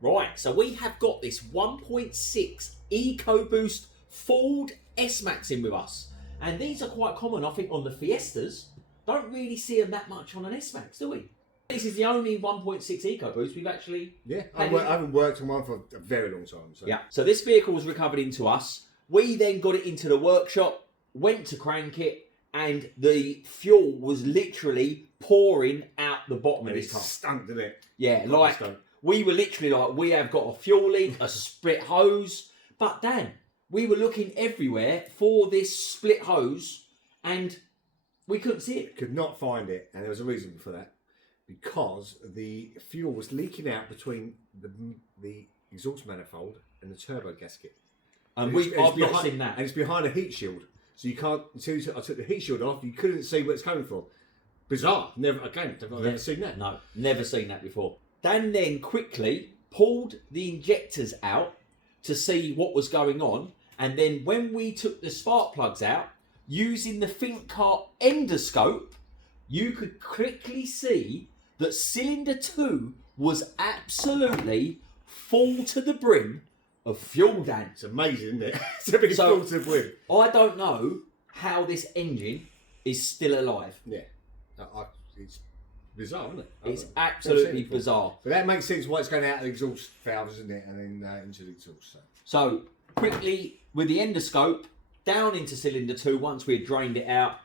Right, so we have got this 1.6 EcoBoost Ford S-Max in with us. And these are quite common, I think, on the Fiestas. Don't really see them that much on an S-Max, do we? This is the only 1.6 EcoBoost we've actually... Yeah, I haven't worked on one for a very long time. So. Yeah, so this vehicle was recovered into us. We then got it into the workshop, went to crank it, and the fuel was literally pouring out the bottom of this car. It stunk, didn't it? Yeah, like, we were literally like, we have got a fuel leak, a split hose. But Dan, we were looking everywhere for this split hose, and we couldn't see it. Could not find it, and there was a reason for that. Because the fuel was leaking out between the exhaust manifold and the turbo gasket. And I've not seen that. And it's behind a heat shield. So you can't, until I took the heat shield off, you couldn't see where it's coming from. Bizarre. I've never seen that. No, never seen that before. Dan then quickly pulled the injectors out to see what was going on. And then when we took the spark plugs out, using the ThinkCar Endoscope, you could quickly see that cylinder 2 was absolutely full to the brim of fuel, Dan. It's amazing, isn't it? It's a big full to the brim. I don't know how this engine is still alive. Yeah. It's bizarre, isn't it? It's absolutely bizarre. But that makes sense why it's going out of the exhaust valves, isn't it? And then into the exhaust. So quickly, with the endoscope, down into cylinder 2 once we had drained it out,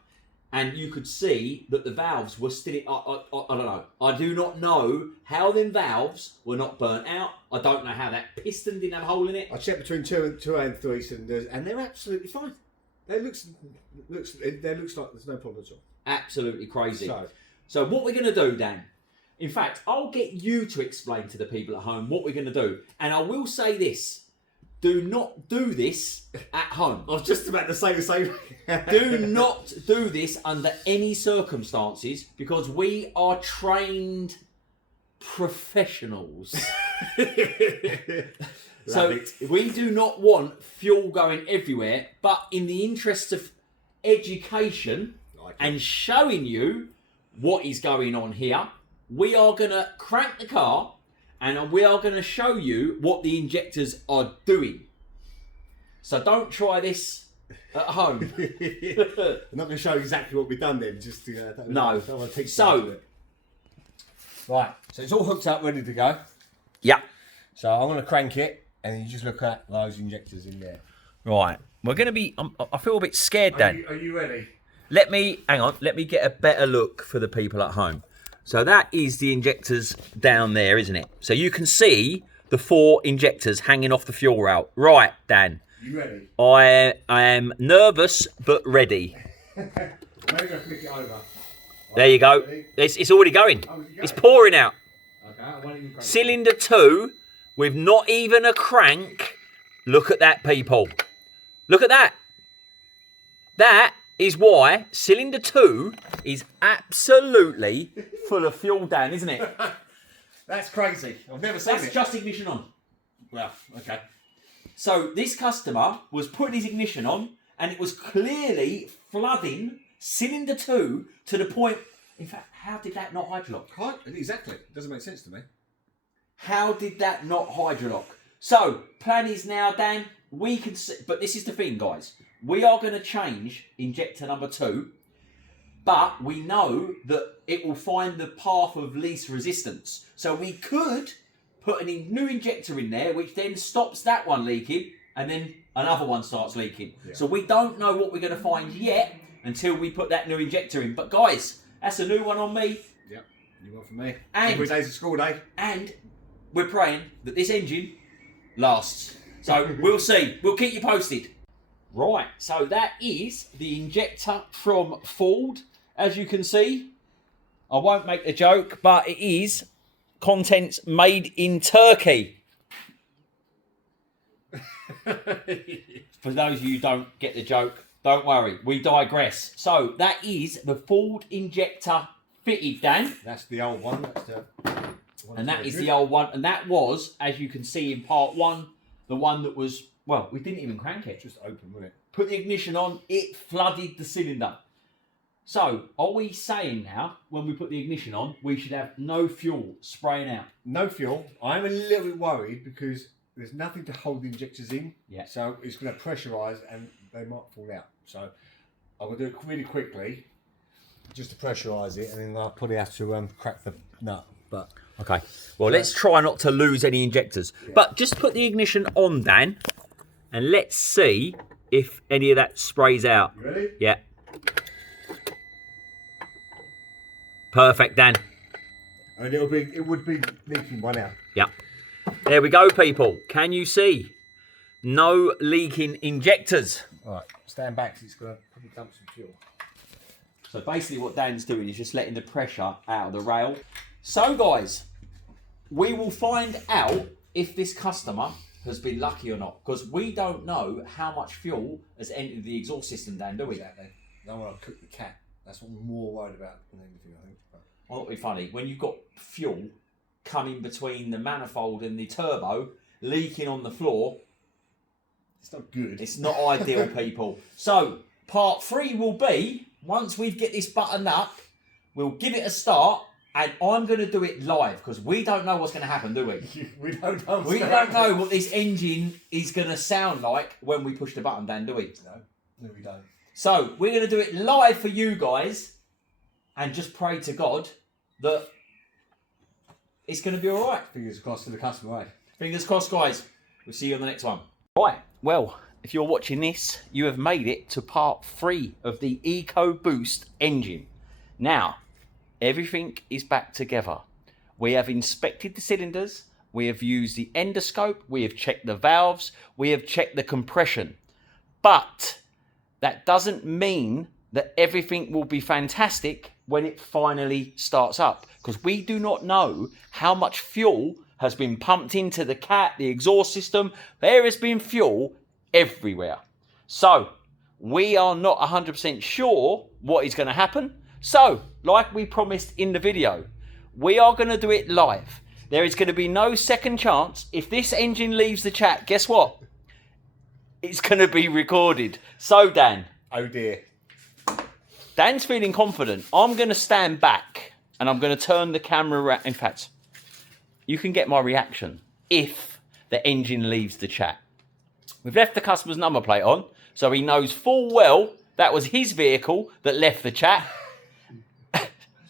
and you could see that the valves were still... I don't know. I do not know how them valves were not burnt out. I don't know how that piston didn't have a hole in it. I checked between two and three cylinders, and they're absolutely fine. It looks like there's no problem at all. Absolutely crazy. So what we're going to do, Dan, in fact, I'll get you to explain to the people at home what we're going to do. And I will say this. Do not do this at home. I was just about to say the same. Do not do this under any circumstances because we are trained professionals. So we do not want fuel going everywhere, but in the interest of education and showing you what is going on here, we are going to crank the car and we are going to show you what the injectors are doing. So don't try this at home. I'm not going to show you exactly what we've done then. Just no. Don't want to teach so right, so it's all hooked up, ready to go. Yeah. So I'm going to crank it, and you just look at those injectors in there. Right, we're going to be. I feel a bit scared, Dan. Are you ready? Hang on. Let me get a better look for the people at home. So that is the injectors down there, isn't it? So you can see the 4 injectors hanging off the fuel route. Right, Dan. You ready? I am nervous but ready. Maybe I'll flick it over. There you go. It's already going. It's pouring out. Okay, I won't even crank Cylinder 2 with not even a crank. Look at that, people. Look at that. That is why cylinder 2 is absolutely full of fuel, Dan, isn't it? That's crazy. I've never seen it. That's just ignition on. Well, okay. So this customer was putting his ignition on and it was clearly flooding cylinder 2 to the point... In fact, how did that not hydrolock? Exactly. It doesn't make sense to me. How did that not hydrolock? So, plan is now, Dan, we can see... But this is the thing, guys. We are going to change injector number 2, but we know that it will find the path of least resistance. So we could put a new injector in there, which then stops that one leaking, and then another one starts leaking. Yeah. So we don't know what we're going to find yet until we put that new injector in. But guys, that's a new one on me. Yep, new one for me. And every day's a school day. And we're praying that this engine lasts. So we'll see. We'll keep you posted. Right, so that is the injector from Ford. As you can see, I won't make a joke, but it is contents made in Turkey. For those of you who don't get the joke, don't worry, we digress. So that is the Ford injector fitted, Dan. That's the old one. That's the one. And that is the old one. And that was, as you can see in part 1, the one that was... Well, we didn't even crank it. Just open, wasn't it? Put the ignition on, it flooded the cylinder. So, are we saying now, when we put the ignition on, we should have no fuel spraying out? No fuel. I'm a little bit worried because there's nothing to hold the injectors in. Yeah. So it's going to pressurise and they might fall out. So I'm going to do it really quickly, just to pressurise it, and then I'll probably have to crack the nut. But okay. Well, let's try not to lose any injectors. Yeah. But just put the ignition on, Dan, and let's see if any of that sprays out. You ready? Yeah. Perfect, Dan. And it would be leaking one out. Yeah. There we go, people. Can you see? No leaking injectors. All right, stand back because it's going to probably dump some fuel. So basically what Dan's doing is just letting the pressure out of the rail. So guys, we will find out if this customer has been lucky or not, because we don't know how much fuel has entered the exhaust system, Dan, do we? Exactly. Don't want to cook the cat. That's what we're more worried about than anything, I think. Well, that'd be funny. When you've got fuel coming between the manifold and the turbo, leaking on the floor. It's not good. It's not ideal, people. So, part 3 will be, once we get this buttoned up, we'll give it a start, and I'm going to do it live, because we don't know what's going to happen, do we? We don't know. We don't know what this engine is going to sound like when we push the button, Dan, do we? No, we don't. So, we're going to do it live for you guys, and just pray to God that it's going to be all right. Fingers crossed for the customer, right? Fingers crossed, guys. We'll see you on the next one. Right, well, if you're watching this, you have made it to part 3 of the EcoBoost engine. Now, everything is back together. We have inspected the cylinders, we have used the endoscope, we have checked the valves, we have checked the compression. But that doesn't mean that everything will be fantastic when it finally starts up, because we do not know how much fuel has been pumped into the cat, the exhaust system. There has been fuel everywhere. So we are not 100% sure what is going to happen. So, like we promised in the video, we are going to do it live. There is going to be no second chance. If this engine leaves the chat, guess what? It's going to be recorded. So, Dan. Oh dear. Dan's feeling confident. I'm going to stand back and I'm going to turn the camera around. In fact, you can get my reaction if the engine leaves the chat. We've left the customer's number plate on, so he knows full well that was his vehicle that left the chat.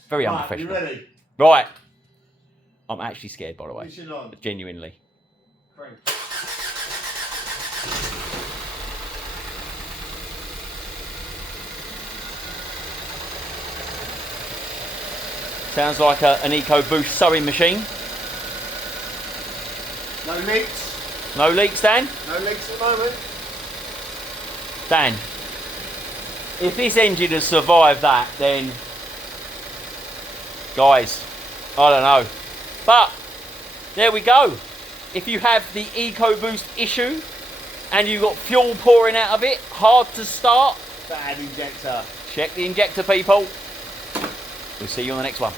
Very unprofessional. You ready? Right. I'm actually scared, by the way. Mission on. Genuinely. Crank. Sounds like an EcoBoost sewing machine. No leaks. No leaks, Dan? No leaks at the moment. Dan, if this engine has survived that, then, guys, I don't know. But, there we go. If you have the EcoBoost issue, and you've got fuel pouring out of it, hard to start, Bad injector. check the injector, people. We'll see you on the next one.